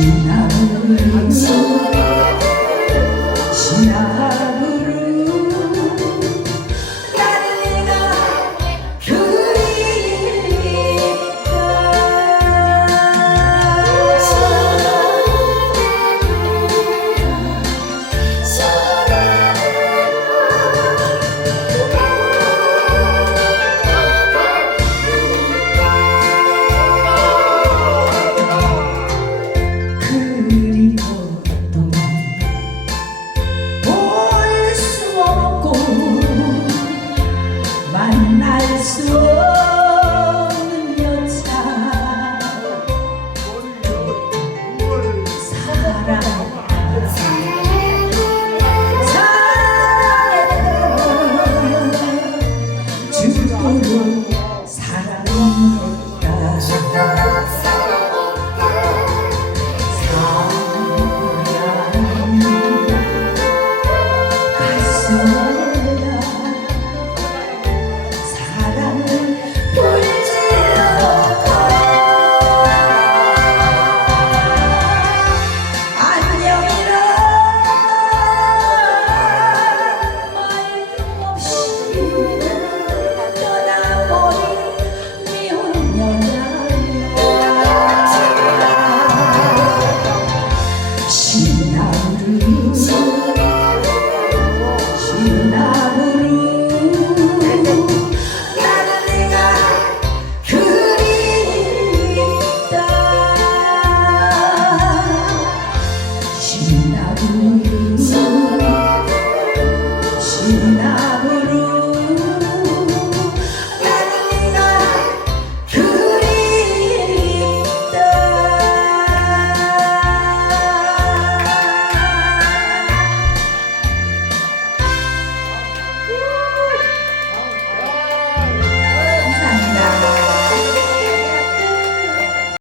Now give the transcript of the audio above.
지나는 소 心难。